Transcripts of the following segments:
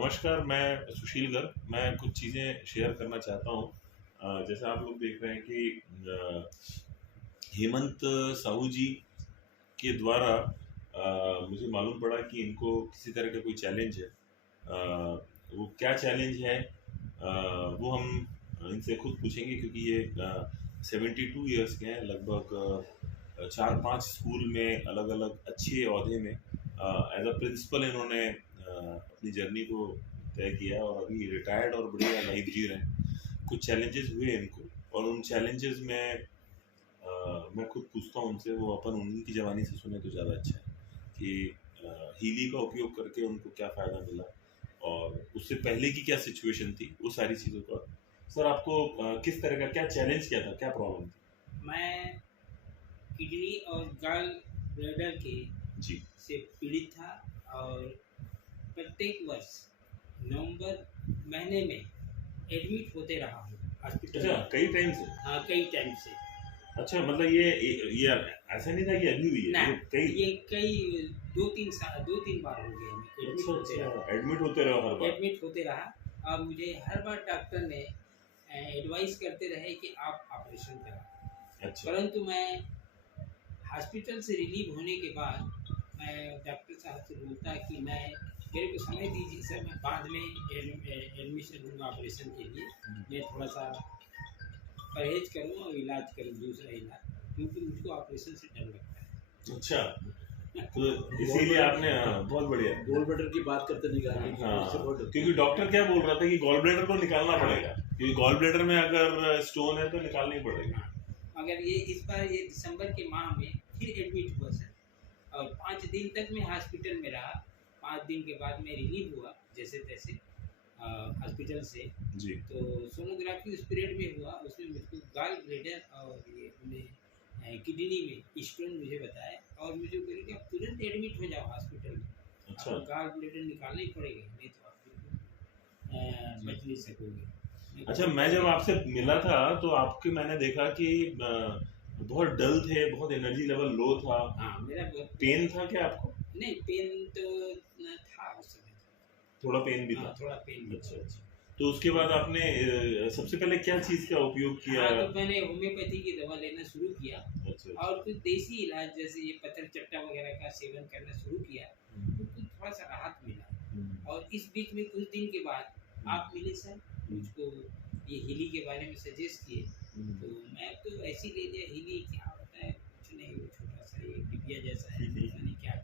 नमस्कार, मैं सुशील गर्ग। मैं कुछ चीज़ें शेयर करना चाहता हूँ। जैसा आप लोग देख रहे हैं कि हेमंत साहू जी के द्वारा मुझे मालूम पड़ा कि इनको किसी तरह का कोई चैलेंज है। वो क्या चैलेंज है, वो हम इनसे खुद पूछेंगे, क्योंकि ये 72 ईयर्स के हैं। लगभग 4-5 स्कूल में अलग अलग अच्छे ओहदे में एज अ प्रिंसिपल इन्होंने अपनी जर्नी को तय किया और अभी रिटायर्ड और बढ़िया लाइफ जी रहे हैं। कुछ चैलेंजेस हुए इनको, और उन चैलेंजेस में मैं खुद पूछता हूँ उनसे, वो अपन उन्हीं की जवानी से सुने तो ज़्यादा अच्छा है कि हीली का उपयोग करके उनको क्या फ़ायदा मिला और उससे पहले की क्या सिचुएशन थी, वो सारी चीज़ों का। सर, आपको किस तरह का क्या चैलेंज किया था, क्या प्रॉब्लम थी? मैं किडनी और गॉल ब्लैडर के जी से पीड़ित था और प्रत्येक वर्ष नवंबर महीने में एडमिट होते रहा हूँ हॉस्पिटल अच्छा, में। कई टाइम से? हाँ, कई टाइम से। अच्छा, मतलब ये ऐसा नहीं था कि अभी हुई है, ना, ये कई कई 2-3 बार हो गए मैं एडमिट अच्छा होते रहा। अच्छा, एडमिट होते रहो हर बार? एडमिट होते रहा और मुझे हर बार डॉक्टर ने एडवाइस करते रहे कि आप ऑपरेशन कराएं। अच्छा परंतु मैं हॉस्पिटल से रिलीव होने के बाद मैं डॉक्टर साहब से बोलता कि मेरे को समय दीजिए सर, मैं बाद में एडमिशन दूँगा ऑपरेशन के लिए। मैं थोड़ा सा परहेज करूँ और इलाज करूँ, दूसरा इलाज, क्योंकि मुझको ऑपरेशन से डर लगता है। अच्छा, तो इसीलिए आपने बहुत बढ़िया गोल ब्लैडर की बात करते निकालने की हाँ, उससे बहुत डरते क्योंकि डॉक्टर क्या बोल रहा था कि गॉल ब्लैडर को निकालना पड़ेगा, क्योंकि गॉल ब्लैडर में अगर स्टोन है तो निकालना ही पड़ेगा। मगर ये इस बार ये दिसंबर के माह में फिर एडमिट हुआ सर, और 5 दिन तक मैं हॉस्पिटल में रहा। 5 दिन के बाद मैं रिलीव हुआ जैसे तैसे हॉस्पिटल से। जी तो सोनोग्राफी उस पीरियड में हुआ, उसमें मुझको गॉल ब्लैडर और ये उन्हें किडनी में स्टोन मुझे बताया और मुझे बोले कि आप तुरंत एडमिट हो जाओ हॉस्पिटल में। अच्छा आपको गॉल ब्लैडर निकालना ही पड़ेगा, नहीं तो आप बिल्कुल बच नहीं सकोगे। अच्छा, मैं जब आपसे मिला था तो आपके मैंने देखा कि बहुत डल थे, बहुत एनर्जी लेवल लो था। हाँ, मेरा बहुत पेन था क्या आपको? नहीं, पेन तो न था उस समय। थोड़ा पेन भी हाँ, था? थोड़ा पेन भी अच्छा था। अच्छा, तो उसके बाद आपने सबसे पहले क्या चीज़ का उपयोग किया? हाँ, तो मैंने होम्योपैथी की दवा लेना शुरू किया अच्छा और कुछ देसी इलाज जैसे ये पत्थर चट्टा वगैरह का सेवन करना शुरू किया, तो कुछ थोड़ा सा राहत मिला। और इस बीच में कुछ दिन के बाद आप मिले सर, मुझको ये हीली के बारे में सजेस्ट किए। तो मैं तो ऐसे ही ले लिया, हीली क्या होता है, कुछ नहीं, वो छोटा सा ये डिबिया जैसा है, पता नहीं क्या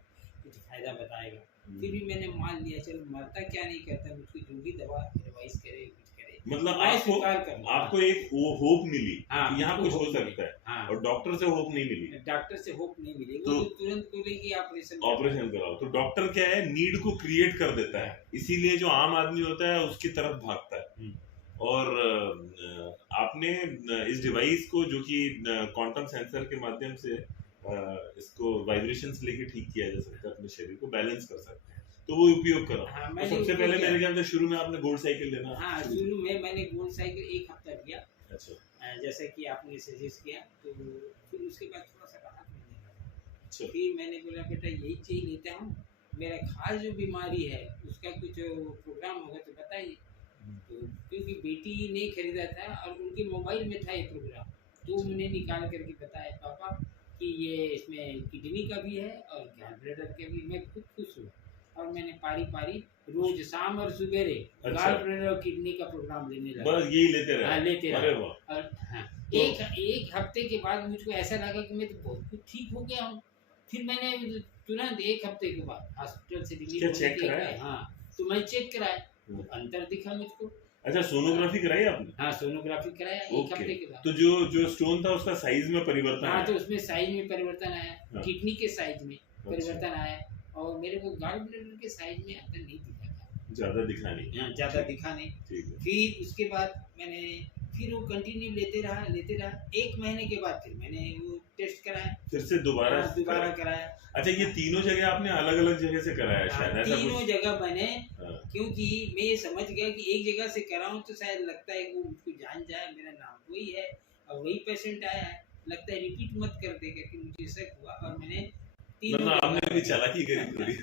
कुछ फ़ायदा बताएगा। फिर भी मैंने मान लिया, चलो मरता क्या नहीं करता, मुझको जो भी दवा एडवाइस करे कुछ करे, मतलब मैं स्वीकार कर लूँ। आपको एक वो होप मिली हाँ, कि यहाँ मुझको कुछ हो होप मिली। सकता है, हाँ, और डॉक्टर से होप नहीं मिली। डॉक्टर से होप नहीं मिली, वो तो तुरंत बोले कि ऑपरेशन कराओ। तो डॉक्टर क्या है, नीड को क्रिएट कर देता है, इसीलिए जो आम आदमी होता है उसकी तरफ भागता है। और आपने इस डिवाइस को, जो कि क्वांटम सेंसर के माध्यम से इसको वाइब्रेशंस लेके ठीक किया जा सकता है, अपने शरीर को बैलेंस कर सकते हैं, तो वो उपयोग करो। हाँ, तो सबसे पहले मेरे ख्याल से शुरू में आपने गोल्ड साइकिल लेना। हाँ, शुरू में मैंने गोल्ड साइकिल 1 हफ्ता किया। अच्छा जैसा कि आपने सजेस्ट किया, तो फिर उसके बाद थोड़ा सा राहत मिलने लगा। अच्छा फिर मैंने बोला बेटा यही चीज़ लेता हूँ, मेरा खास जो बीमारी है उसका कुछ प्रोग्राम होगा तो बताइए। तो क्योंकि बेटी ने खरीदा था और उनके मोबाइल में था ये प्रोग्राम, तो उन्हें निकाल करके बताया पापा कि ये इसमें किडनी का भी है और गॉल ब्लैडर का भी। मैं खुद खुश हुआ और मैंने पारी पारी रोज शाम और सवेरे अच्छा। गॉल ब्लैडर और किडनी का प्रोग्राम लेने लगा। बस यही लेते रहे? हाँ, लेते अरे रहे। वाह। और हाँ, एक हफ्ते के बाद मुझको ऐसा लगा कि मैं तो बहुत कुछ ठीक हो गया हूँ। फिर मैंने तुरंत 1 हफ्ते के बाद हॉस्पिटल से रिलीव क्या होने चेक के कराया? हाँ, तो मैं चेक कराया, तो अंतर दिखा मुझको। अच्छा, सोनोग्राफी कराई आपने? हाँ, सोनोग्राफी कराया 1 हफ्ते के बाद। तो जो स्टोन था उसका साइज में परिवर्तन हाँ, आया? तो उसमें साइज में परिवर्तन आया, हाँ। किडनी के साइज में परिवर्तन आया और मेरे को गॉल ब्लैडर के साइज में अंतर नहीं दिखा था। ज़्यादा दिखा नहीं? हाँ, ज़्यादा दिखा नहीं। ठीक है। फिर उसके बाद मैंने फिर वो कंटिन्यू लेते रहा। 1 महीने के बाद फिर मैंने वो टेस्ट कराया, फिर से दोबारा कराया। अच्छा, ये तीनों जगह आपने अलग अलग जगह से कराया शायद, ऐसा तीनों कुछ? जगह मैंने, हाँ। क्योंकि मैं ये समझ गया कि एक जगह से कराऊं तो शायद लगता है कि वो मुझको जान जाए, मेरा नाम वही है और वही पेशेंट आया है, लगता है रिपीट मत कर देगा कि मुझे शक हुआ। और मैंने तीनों मतलब के आपने बाद। भी चालाकी करी थोड़ी।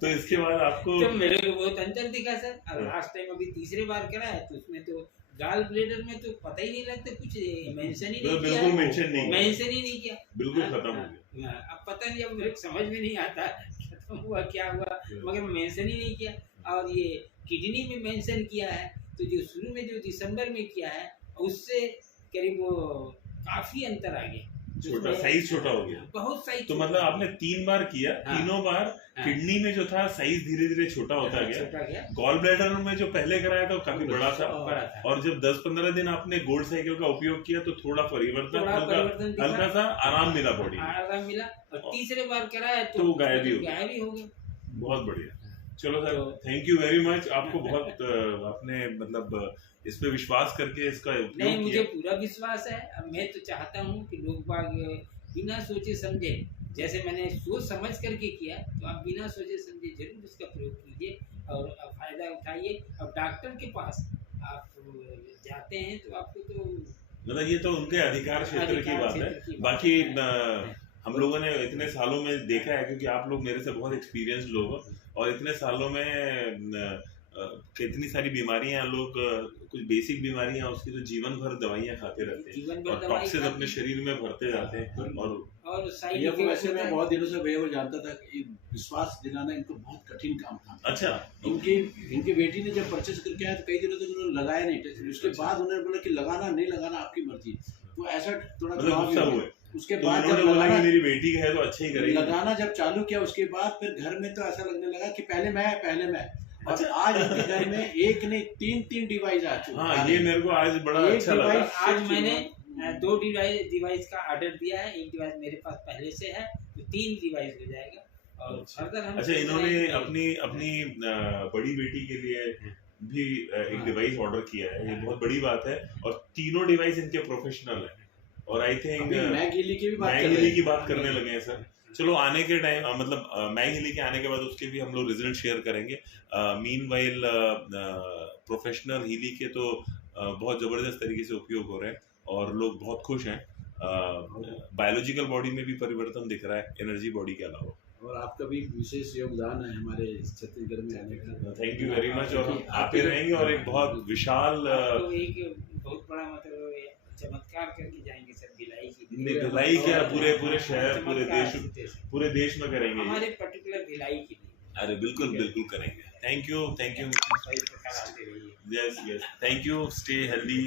तो इसके बाद आपको तो मेरे को बहुत अंतर दिखा सर। अब हाँ। लास्ट टाइम अभी तीसरे बार करा है तो उसमें तो गाल ब्लेडर में तो पता ही नहीं लगता, कुछ मेंशन ही नहीं किया, बिल्कुल मेंशन नहीं किया। मेंशन ही नहीं किया। बिल्कुल हाँ, खत्म हो हाँ, गया। हाँ, अब पता नहीं, अब मेरे को समझ में नहीं आता खत्म हुआ क्या हुआ, मगर मेंशन ही नहीं किया। और ये किडनी में मेंशन किया है, तो जो शुरू में जो दिसंबर में किया है उससे करीब वो काफी अंतर आ गया, छोटा साइज छोटा हो गया। बहुत साइज। तो मतलब आपने 3 बार किया, हाँ। तीनों बार हाँ। किडनी में जो था साइज धीरे धीरे छोटा होता गया। छोटा गया, गॉल ब्लैडर में जो पहले कराया था वो काफी बड़ा था, बड़ा था। और जब 10-15 दिन आपने गोल्ड साइकिल का उपयोग किया तो थोड़ा परिवर्तन, थोड़ा परिवर्तन दिखा। हल्का सा आराम मिला बॉडी में। आराम मिला। और तीसरे बार कराया तो वो गायब ही हो गया। गायब ही हो गया। बहुत बढ़िया। चलो सर, तो- थैंक यू वेरी मच। आपको बहुत आपने मतलब इस पे विश्वास करके इसका नहीं, उपयोग मुझे किया। पूरा विश्वास है। अब मैं तो चाहता हूँ कि लोग बाग बिना सोचे समझे, जैसे मैंने सोच समझ करके किया, तो आप बिना सोचे समझे जरूर इसका प्रयोग कीजिए और फायदा उठाइए। अब डॉक्टर के पास आप जाते हैं तो आपको तो मतलब ये तो उनके अधिकार क्षेत्र की अधिकार बात क्षेत्र है। की बात बाकी है। हम लोगों ने इतने सालों में देखा है, क्योंकि आप लोग मेरे से बहुत एक्सपीरियंस लोग हो, और इतने सालों में कितनी सारी बीमारियां लोग कुछ बेसिक बीमारियां उसकी तो जीवन भर दवाइयां खाते रहते हैं जीवन भर और दवाई टॉक्सिन खाते अपने हैं। शरीर में भरते जाते हैं। और साइड भैया को इफेक्ट वैसे होता मैं है। बहुत दिनों से भैया को जानता था कि विश्वास दिलाना इनको बहुत कठिन काम था। अच्छा, इनकी बेटी ने जब परचेस करके आया तो कई दिनों तक उन्होंने लगाया नहीं टेस्ट। उसके अच्छा। बाद उन्होंने बोला कि लगाना नहीं लगाना आपकी मर्जी। तो ऐसा थोड़ा मतलब दबाव गुस्सा भी हुए हुआ। उसके तो बाद उन्होंने जब बोला कि लगाना मेरी बेटी है तो अच्छा ही करेगी। लगाना जब चालू किया उसके बाद फिर घर में तो ऐसा लगने लगा कि पहले मैं और अच्छा। आज इनके घर में एक नहीं 3 डिवाइस आ चुके हैं। हाँ, ये मेरे को आज बड़ा एक अच्छा लगा। डिवाइस आज मैंने 2 डिवाइस का ऑर्डर दिया है। एक डिवाइस मेरे पास पहले से है, तो 3 डिवाइस हो जाएगा। और फर्दर हम अच्छा, इन्होंने अपनी बड़ी बेटी के लिए भी एक डिवाइस ऑर्डर किया है। ये बहुत बड़ी बात है, और तीनों डिवाइस इनके प्रोफेशनल है। और आई थिंक मैगिली की भी बात कर रहे मैगिली हैं। की बात करने लगे हैं सर। चलो, आने के टाइम मतलब मैगिली के आने के बाद उसके भी हम लोग रिजल्ट शेयर करेंगे। मीनवाइल प्रोफेशनल हीली के तो बहुत जबरदस्त तरीके से उपयोग हो रहे हैं और लोग बहुत खुश हैं। बायोलॉजिकल बॉडी में भी परिवर्तन दिख रहा है, एनर्जी बॉडी के अलावा। और आपका भी विशेष योगदान है हमारे छत्तीसगढ़ में आने का। Thank you very much. और आते रहेंगे, और एक बहुत विशाल तो एक बहुत बड़ा मतलब चमत्कार करके जाएंगे सर भिलाई की। भिलाई क्या, पूरे शहर, चमत्कार पूरे देश में करेंगे। हमारे पर्टिकुलर भिलाई के लिए। अरे बिल्कुल बिल्कुल करेंगे। थैंक यू सही प्रकार आते रहिए। Yes, thank you. Stay healthy.